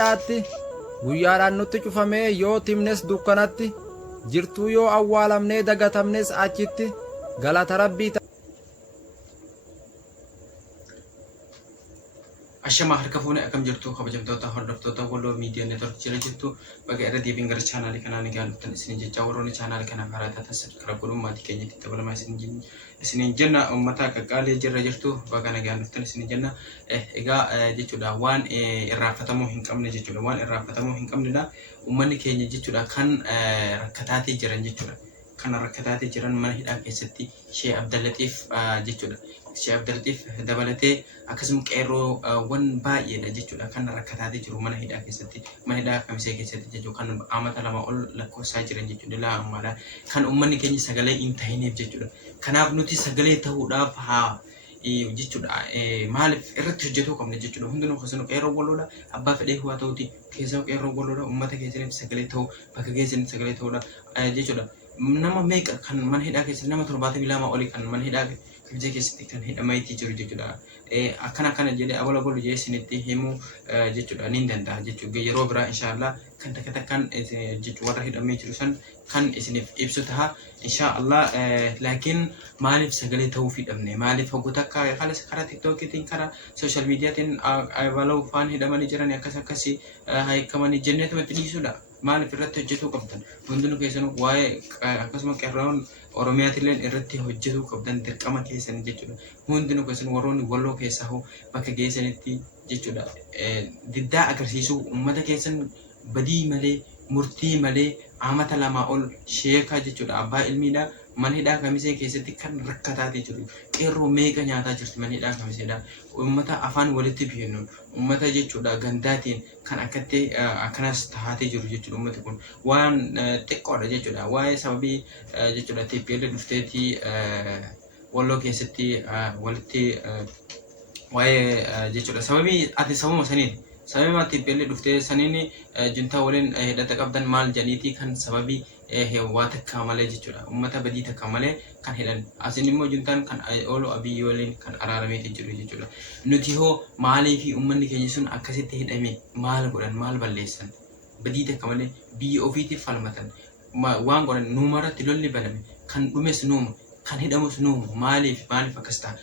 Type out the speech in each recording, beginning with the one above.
hidhaatti guyyaadhaan nutti cufamee yoo timnes dukkanatti jirtuu yoo awwaalamnee dagatamnes achitti galata rabbii Ashama harka fuune akkam jirtu kabajamtoota hordoftoota Walloo Miidiyaa Neetwork jala jirtu bakka irra deebiin gara chaanaalii kanaa ni gaafatan isin jecha warroonni chaanaalii kana karaa taatan sabskiraayib godhuun maatii keenyatti dabalamaa isin jenna uummata qaqqaalee jirra jirtu bakka na gaafatan isin jenna egaa jechuudha waan irraanfatamuu hin qabne jechuudha waan irraanfatamuu hin qabnedha uummanni keenya jechuudha kan rakkataatee jiran jechuudha kan rakkataatee jiran mana hidhaa keessatti Sheekh Abdallatiif jechuudha Sheekh Abdallatiif dabalatee akkasuma qeerroo wan baay'eedha jechuudha kan rakkataatee jiru mana hidhaa keessatti mana hidhaa Kamisee keessatti jechuudha kan amata lama ol lakkoofsaa jiran jechuudha laa ammaadha kan uummanni keenya sagalee hin tahineef jechuudha kanaaf nuti sagalee ta'uudhaaf haa jechuudha maaliif irratti hojjetuu qabna jechuudha hundinuu akkasuma qeerroo Walloodha abbaa fedhee waa ta'uti keessaa qeerroo Walloodha uummata keessaniif sagalee ta'u bakka keessaniif sagalee ta'uudha jechuudha nama meeqa kan mana hidhaa keessatti nama 72 olii kan mana hidhaa Kamisee keessatti kan hidhamaitii jiru jechuudha akkana jedhee abala bolu jeesinitti himuu jechuudha ni danda'a jechuudha yeroo biraa inshallah kan takkan jechuudha warra hidhamee jiru san kan isiniif ibsu taha inshallah laakiin maaliif sagalee ta'uu fidhamne maaliif hogota akka haala karaa TikTokiitiin karaa social mediaatiin abaluu faan hidhamanii jiran akkasii hiikamanii jenneetumatti dhiisudha maaliif irratti hojjetuu qabdan hundinuu keessanuu waa'ee akkasuma qeerroon Oromiyaatiin irratti hojjetuu qabdan dirqama keessan jechuudha hundinuu keessanuu warroonni Walloo keessaa hoo bakka geessanitti jechuudha diddaa agarsiisuu uummata keessan badii malee murtii malee amata lama ol sheekaa jechuudha abbaa ilmiidha mana hidhaa Kamisee keessatti kan rakkataatee jiru qeerroo meeqa nyaataa jirti mana hidhaa Kamiseedha uummata afaan walitti bihennuun uummata jechuudha gandaatiin kan akkatti akkanas taatee jiru jechuudha uummati kun waan xiqqoodha jechuudha waa'ee sababii jechuudha TPL dhufteetii Walloo keessatti walitti waa'ee jechuudha sababii ati sabuma saniin sababa TPL dhuftee saniin juntaa waliin hidhata qabdan maal janiitii kan sababii waa takka malee jechuudha uummata badii takka malee kan hidhan asin immoo juntaan kan oolu abiyyi waliin kan araaramee jiru jechuudha nuti hoo maalii fi uummanni keenya sun akkasitti hidhame maal godhan maal balleessan badii takka malee biyya ofiitiif falmatan waan godhan nuumarratti lolli baname kan dhumes nuuma kan hidhamus nuuma maaliif akkas ta'a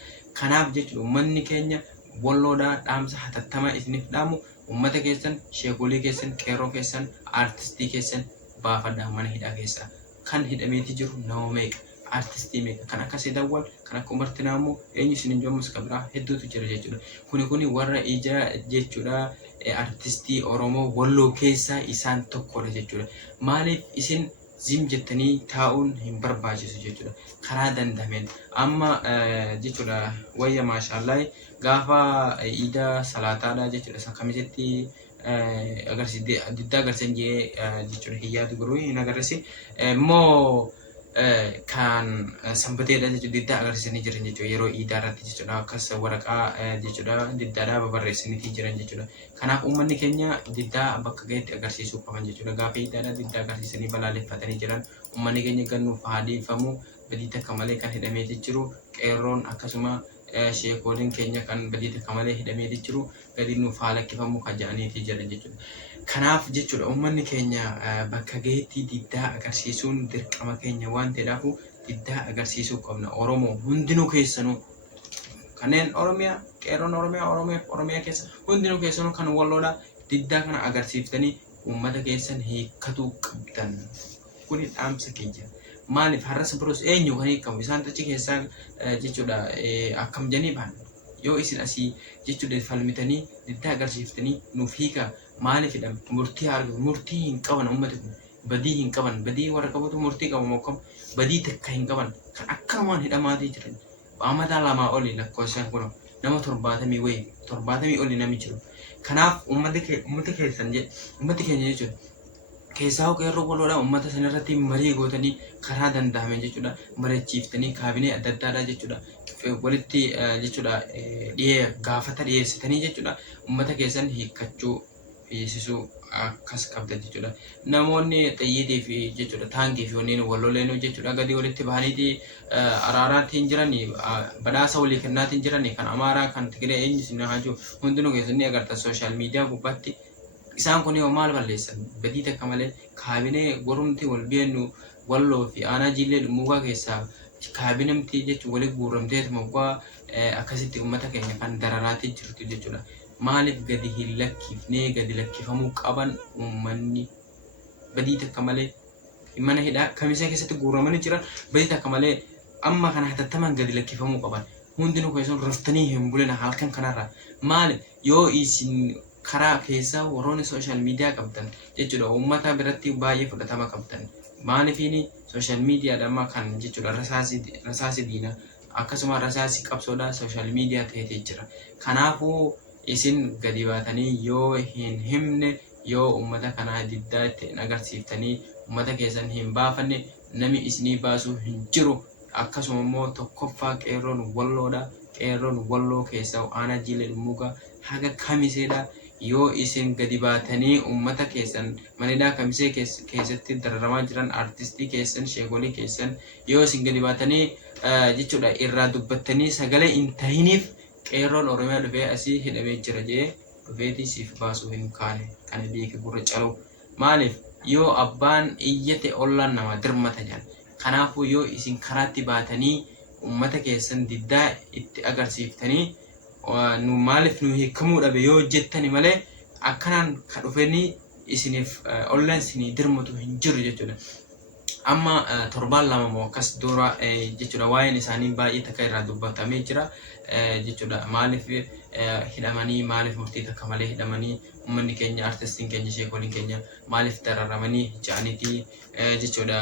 kanaaf jechuudha uummanni keenya Walloodhaa dhaamsa hatattamaa isiniif dhaamu uummata keessan sheekoolii keessan qeerroo keessan aartistii keessan baafadhaa mana hidhaa keessaa kan hidhameeti jiru nama meeqa aartistii meeqa kan akkasii dawwal kan akka umarti naammoo eenyu isinin jommus qabraa hedduutu jira jechuudha kuni warra ija jechuudha aartistii Oromoo Walloo keessaa isaan tokkodha jechuudha maaliif isin zim jettanii taa'uun hin barbaachisu jechuudha karaa dandameen amma jechuudha wayya maashaallah gaafa iida salaataadha jechuudha Kamiseetti agarsiisee diddaa agarsiisan jechuudha hiyyaatu garuu hin agarsiisi immoo kan sanbateedha jechuudha diddaa agarsiisanii jiran jechuudha yeroo iidaa irratti jechuudha akkas waraqaa jechuudha diddaadhaa babarreessanii jiran jechuudha kanaaf uummanni keenya diddaa bakka gaheetti agarsiisuu qaban jechuudha gaafa iidaadhaa diddaa agarsiisanii balaaleffatanii jiran uummanni keenya gannuuf haadhiifamuu badii takka malee kan hidhamee jiru qeerroon akkasuma sheekooliin keenya kan badii takka malee hidhamee jiru gadi nuuf haalakkifamu kan jedhaniitii jiran jechuudha. Kanaaf jechuudha uummanni keenya bakka gaheetti diddaa agarsiisuun dirqama keenya waan ta'eedhaafu diddaa agarsiisuu qabna Oromoo hundinuu keessanuu kanneen Oromiyaa qeerroon Oromiyaa keessa hundinuu keessanuu kan Walloodhaa diddaa kana agarsiiftanii uummata keessan hiikkatuu qabdan kuni dhaamsa keenya. Maaliif har'as biroos eenyu kan hiikamu isaan achi keessaa jechuudha akkam janii baan yoo isin asii jechuudha falmitanii diddaa agarsiiftanii nuuf hiika maaliif hidham murtii hin qaban uummati kun badii hin qaban badii warra qabatu murtii qabu mokkam badii takka hin qaban kan akkanumaan hidhamaatii jiran amata lamaa oli lakkoofsaan kun nama 70 oli nami jiru kanaaf uummati keenya jechuudha keessaa qeerroo Walloodhaa uummata sanarratti marii gootanii karaa danda'ame jechuudha mari'achiiftanii kaabinee adda addaadhaa jechuudha walitti jechuudha gaafata dhiyeessitanii jechuudha uummata keessan hiikkachuu fiisisuu akkas qabda jechuudha namoonni xiyyiitii fi jechuudha taankii fi wanneen Wallooleen jechuudha gadi walitti bahaniiti araaraatiin jiranii badhaasa walii kennaatiin jiranii kan Amaaraa kan Tigiree eenyu sinna hajuu hundinuu keessatti agartan social media gubbaatti isaan kun yoo maal balleessan badii takka malee kaabinee gorumti wal beennu walloo fi aanaa jillee dhumuugaa keessaa kaabinemti jechuun waliin guuramtee moggaa akkasitti uummata keenya kan dararaatti jirtu jechuudha. Maaliif gadi hin lakkifnee gadi lakkifamuu qaban uummanni badii takka malee mana hidhaa kamisee keessatti guuramanii jiran badii takka malee amma kana hatattaman gadi lakkifamuu qaban. Hundinuu keessan raftanii hin bulina halkan kanarra maaliif yoo isin karaa keessa warroonni social media qabdan jechuudha uummata biratti baay'ee fudhatama qabdan. Maaliifini social media dhamma kan jechuudha rasaasi diina akkasuma rasaasi qabsoodha social media ta'ee jira. Kanaafuu isin gadi baatanii yoo hin himne yoo uummata kana diddaa itti agarsiiftanii uummata keessan hin baafanne nami isinii baasuu hin jiru. Akkasuma immoo tokkoffaa qeerroon walloodha. Qeerroon walloo keessa aanaa jillee dhumuugaa haga kamiseedha. Yoo isin gadi baatanii uummata keessan manidhaa kamisee keessatti dararamaa jiran artistii keessan sheekolii keessan yoo isin gadi baatanii jechuudha irraa dubbattanii sagalee hin tahiniif qeerroon oromiyaa dhufee asii hidhamee jira jee dhufeetii siif baasuu hin kaane kana beeki gurra caluu. Maaliif yoo abbaan iyyate ollaan nama dirmata jedhan. Kanaafuu yoo isin karaatti baatanii uummata keessan diddaa itti agarsiiftanii nu maaliif nu hiikamuu dhabe yoo jettani malee akkanaan ka dhufanii isiniif ollaan isinii dirmatu hin jiru jechuudha. Amma torbaan lama moo akkas dura jechuudha waa'een isaanii baay'ee takka irraa dubbatamee jira jechuudha. Maaliif hidhamanii maaliif murtii takka malee hidhamanii uummanni keenya artistiin keenya sheekoliin keenya maaliif dararamanii ja'aniiti jechuudha.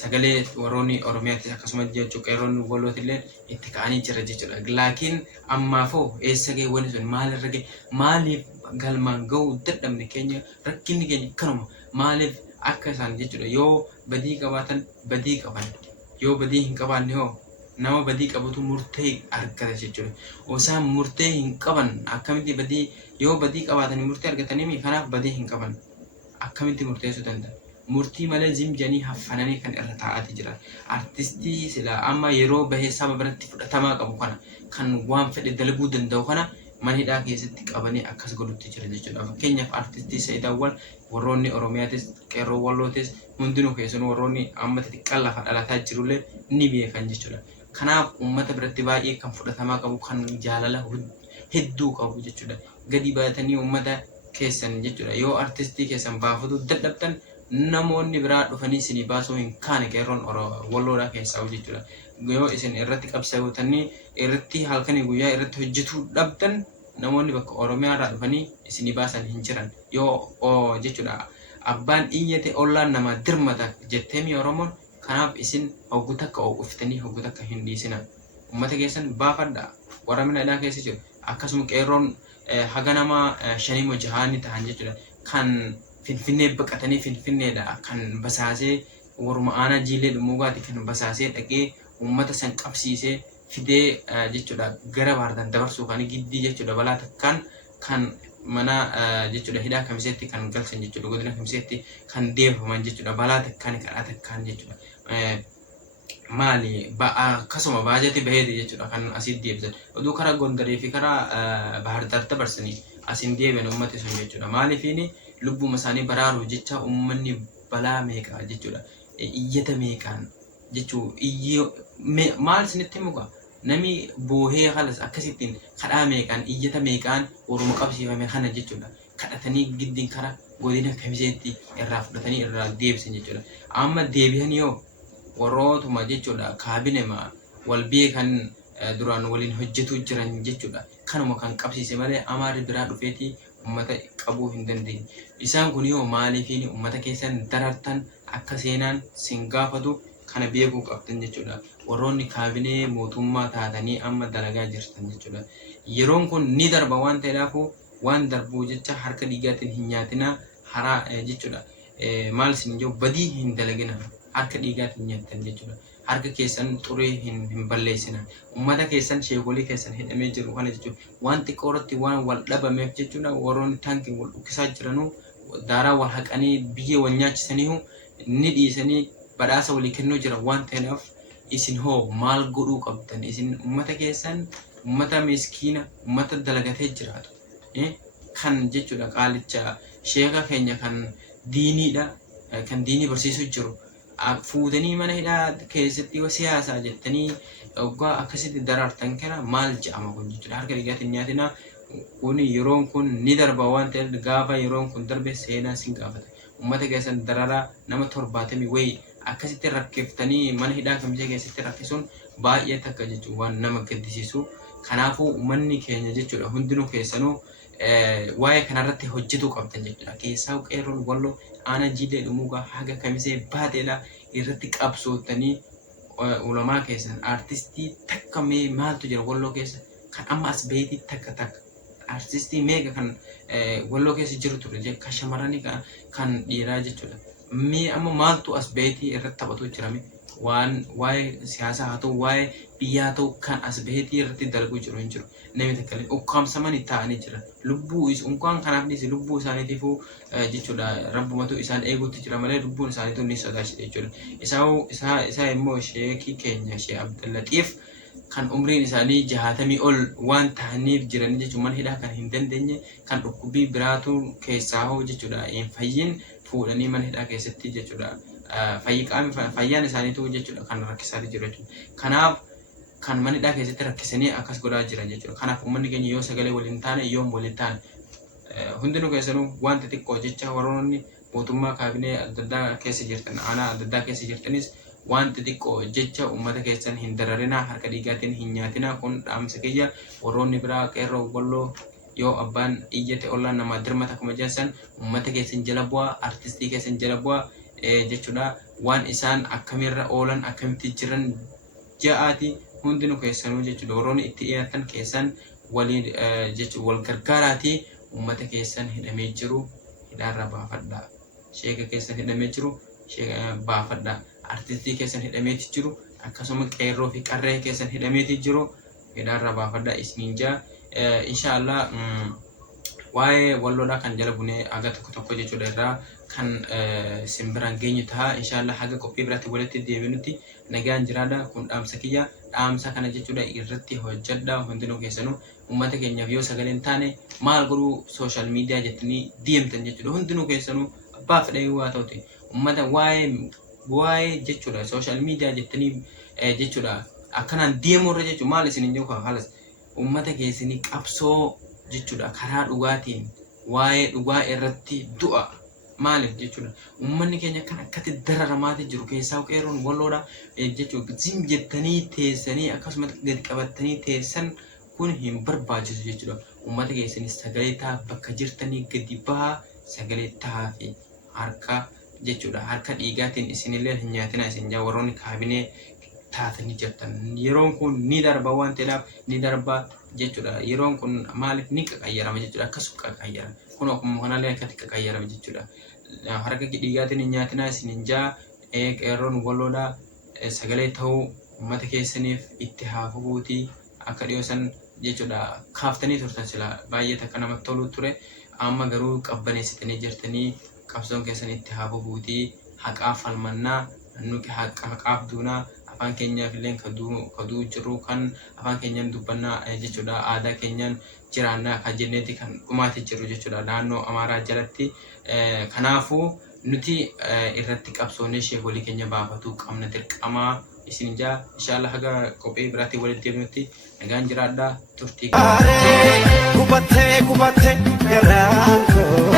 Sagalee warroonni oromiyaatti akkasuma jechuudha qeerroonni wallootillee itti ka'anii jira jechuudha. Laakiin ammaafoo eessa ga'e wanti sun maalirra ga'e maaliif galmaan ga'uu dadhabne keenya rakkinni keenya kanuma maaliif akka isaan jechuudha yoo badii qabaatan badii qaban yoo badii hin qabaanne hoo nama badii qabatu murtee argata jechuudha. Osaan murtee hin qaban akkamitti badii yoo badii qabaatanii murtee argatanii kanaaf badii hin qaban akkamitti murteessuu danda'a? Murtii malee zimjanii haffananii kan irra taa'aati jiran. Artistii sila amma yeroo bahee saba biratti fudhatamaa qabu kana kan waan fedhe dalaguu danda'u kana manhidhaa keessatti qabanii akkas godhutti jira jechuudha. Fakkeenyaaf artistii Sayyid Awwal warroonni Oromiyaatis qeerroo wallootis hundinuu keessanuu warroonni amma xixiqqaan lafa dhalataa jirullee ni beekan jechuudha. Kanaaf uummata biratti baay'ee kan fudhatamaa qabu kan jaalala hedduu qabu jechuudha. Gadi baatanii uummata keessan jechuudha yoo artistii keessan baafatu dadhabdan namoonni biraa dhufanii isinii baasuu hin kaane qeerroon walloodhaa keessaa jechuudha. Yoo isin irratti qabsaa'utanii irratti halkanii guyyaa irratti hojjetuu dhabdan namoonni bakka Oromiyaa irraa dhufanii isinii baasan hin jiran. Yoo jechuudha abbaan iyyate ollaan nama dirmata jetteemi Oromoon kanaaf isin hoggu takka uffitanii hoggu takka hin dhiisina. Uummata keessan baafadha warra manhidhaa keessa jiru. Akkasuma qeerroon haga nama 5 moo 6 ta'an jechuudha. Kan Finfinnee baqatanii Finfinneedha kan basaasee warma aanaa jillee dhumuugaati kan basaasee dhaqee uummata san qabsiisee fidee jechuudha gara baartan dabarsuu kan giddii jechuudha balaa takkaan kan mana jechuudha hidhaa kamiseetti kan galchan jechuudha godina kamiseetti kan deebifaman jechuudha balaa takkaan kadhaa takkaan jechuudha. Maali akkasuma baajati baheeti jechuudha kan asii deebisan oduu karaa Gondarii fi karaa Bahar Dar dabarsanii asiin deebiin uummati sun jechuudha. Maaliifini lubbuma isaanii baraaruuf jecha uummanni balaa meeqa jechuudha iyyata meeqaan jechuu maal isinitti muka nami boohee halas akkasittiin kadhaa meeqaan iyyata meeqaan waruma qabsiifame kana jechuudha. Kadhatanii giddiin karaa godina kamiseetti irraa fudhatanii irraa deebisan jechuudha. Amma deebi'an yoo warrootuma jechuudha kaabinema wal beekan duraan waliin hojjetuu jiran jechuudha. Kanuma kan qabsiise malee amaarri biraa dhufeetii ummata qabuu hin dandeenye. Isaan kun yoo maaliifini ummata keessan darartan akka seenaan sin gaafatu kana beekuu qabdan jechuudha. Warroonni kaabinee mootummaa taatanii amma dalagaa jirtan jechuudha. Yeroon kun ni darba waan ta'eedhaafu waan darbuu jecha harka dhiigaatiin hin nyaatina haraa jechuudha. Maal isin yoo badii hin dalagina harka dhiigaatiin nyaattan jechuudha. Harka keessan xurii hin balleessina. Ummata keessan sheekolii keessan hidhamee jiru kana jechuudha. Waan xiqqoorratti waan wal dhabameef jechuudha. Warroonni taankiin wal dhukkisaa jiranuu daaraa wal haqanii biyyee wal nyaachisanii ni dhiisanii badhaasa walii kennuu jira waan ta'eef isin hoo maal godhuu qabdan isin ummata keessan ummata miskiina ummata dalagatee jiraatu kan jechuudha qaalicha sheeka keenya kan diiniidha kan diinii barsiisuu jiru fuutanii mana hidhaa keessatti siyaasaa jettanii waggaa akkasitti daraartan kana maal jedhama kun jechuudha harka dhiigaatiin nyaatina kun yeroon kun ni darba waan ta'eef gaafa yeroon kun darbe seenaa sin gaafata ummata keessan dararaa nama 70 wayi akkasitti rakkiftanii mana hidhaa kamicha keessatti rakkisuun baay'ee takka jechuun waan nama gaddisiisu kanaafuu ummanni keenya jechuudha hundinuu keessanuu waa'ee kanarratti hojjetu qabdan jechuudha keessaa qeerroon walloo ana jiidee dhumuugaa haga kamisee baateedha irratti qabsootanii ulamaa keessan artistii takka mee maaltu jira walloo keessa kan amma as beeyti takka artistii meeqa kan walloo keessa jiru ture kan shamarranii kan dhiiraa jechuudha mee amma maaltu as beeyti irratti taphatu jirame waan waa'ee siyaasaa haa ta'u waa'ee biyyaa ta'u kan as beeyti irratti dalaguu jiru hin jiru namni takka ukkaamsamanii taa'anii jira lubbuu unkaan kanaafis lubbuu isaaniitiifuu jechuudha rabbumatu isaan eeguutti jira malee lubbuun isaaniitu ni sodaachisa jechuudha isaa immoo sheekii keenya shee Abdallatiif kan umriin isaanii 60 ol waan ta'aniif jiranii jechuun mana hidhaa kan hin dandeenye kan dhukkubii biraatu keessaa hoo jechuudha hin fayyin fuudhanii mana hidhaa keessatti jechuudha fayyaan isaaniitu jechuudha kan rakkisaa jiru jechuudha kanaaf kan mana hidhaa keessatti rakkisanii akkas godhaa jiran jechuudha kanaaf uummanni keenya yoo sagalee waliin taane yoo waliin taane hundinuu keessanuu wanta xiqqoo jecha warroonni mootummaa kaabinee adda addaa keessa jirtan aanaa adda addaa keessa jirtanis wanti xiqqoo jecha uummata keessan hin dararina harka dhiigaatiin hin nyaatina kun dhaamsa kiyya warroonni biraa qeerroo walloo yoo abbaan iyyate ollaan nama dirmata akkuma jeessan uummata keessan jala bu'aa artistii keessan jala bu'aa jechuudha waan isaan akkamirra oolan akkamitti jiran ja'aati hundinuu keessanuu jechuudha warroonni itti dhiyaatan keessan waliin jechuudha wal gargaaraati uummata keessan hidhamee jiru hidhaarra baafadhaa sheeka keessan hidhamee jiru baafadhaa artistii keessan hidhameeti jiru akkasuma qeerroo fi qarree keessan hidhameeti jiru hidhaarra baafadhaa isiniin jaa inshallah waa'ee walloodhaa kan jala bunee aga tokko jechuudha irraa kan simbiraan geenyu ta'a inshallah haga qophii biraatti walitti deebinutti nagaan jiraadha kun dhaamsa kiyya dhaamsa kana jechuudha irratti hojjedha hundinuu keessanuu uummata keenyaaf yoo sagaleen taane maal godhuu sooshaal miidiyaa jettanii deemtan jechuudha hundinuu keessanuu abbaa fedhee waa ta'uti uummata waa'ee jechuudha sooshaal miidiyaa jettanii jechuudha akkanaan deemurra jechuudha maal isin hin jiru halas uummata keessanii qabsoo jechuudha karaa dhugaatiin waa'ee dhugaa irratti du'a maaliif jechuudha uummanni keenya kan akkatti dararamaati jiru keessaa qeerroon walloodha jechuudha zim jettanii teessanii akkasumas gadi qabattanii teessan kun hin barbaachisu jechuudha uummata keessanii sagalee ta'a bakka jirtanii gadi bahaa sagalee ta'a fi harka jechuudha harka dhiigaatiin isinillee hin nyaatina isin jaa warroonni kaabinee taatanii jirtan yeroon kun ni darba waan ta'eef ni darba jechuudha yeroon kun maaliif ni qaqayyarama jechuudha akkasuma qaqayyarama kun akkuma kanallee akkatti qaqayyarama jechuudha harka dhiigaatiin hin nyaatina isin jaa qeerroon walloodha sagalee ta'uu uummata keessaniif itti haafuutii akka dhiyoosan jechuudha kaaftanii turtan sila baay'ee takka namatti tolu ture amma garuu qabbaneessitanii jirtanii qabsoon keessan itti haafuutii haqaaf falmannaa nuti haqaaf duunaa afaan keenyaaf illee kaduu jiru kan afaan keenyaan dubbannaa jechuudha aadaa keenyaan jiraannaa kan jenneeti kan dhumaati jiru jechuudha naannoo Amaaraa jalatti kanaafuu nuti irratti qabsoonnee sheekolii keenya baafatu qabna dirqamaa isin jaa inshallah haga qophii biraatti walitti deebinutti nagaan jiraadhaa turtii kubatte garaan koo